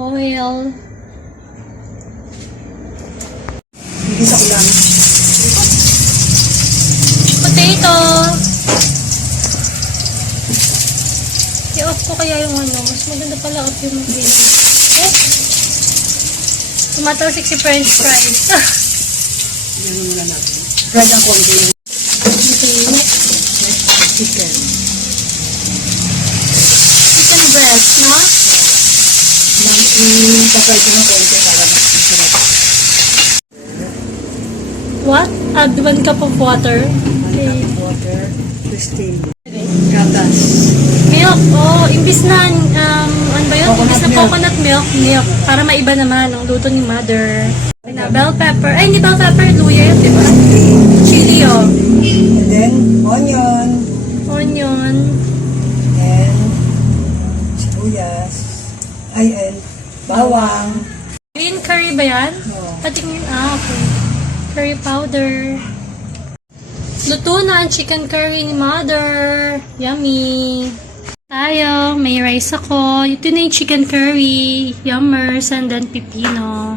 oil. Igisa ko lang. Potato. I-off ko kaya yung ano. Mas maganda pala off yung grill. Eh? Tumatalsik si french fries. Yan muna natin. Fried ang konti. Okay, next. Chicken. Chicken breast, no? Papay ko ng konti para masarap. What? Add 1 cup of water. Okay. Water. Twisting. Okay. Gatas. Milk. Oh, imbis na, ano ba yun? Coconut Imbis na milk. coconut milk. Para maiba naman ang luto ni mother. Na bell pepper. Ay, hindi bell pepper. Luya yun, di ba? Chili, oh. And then, onion. Onion. And sibuyas. And bawang. Green curry ba yan? Oo. Patingin, okay. Curry powder. Luto na ang chicken curry ni mother. Yummy. Tayo, may rice ako. Ito na yung chicken curry. Yummers and then pipino.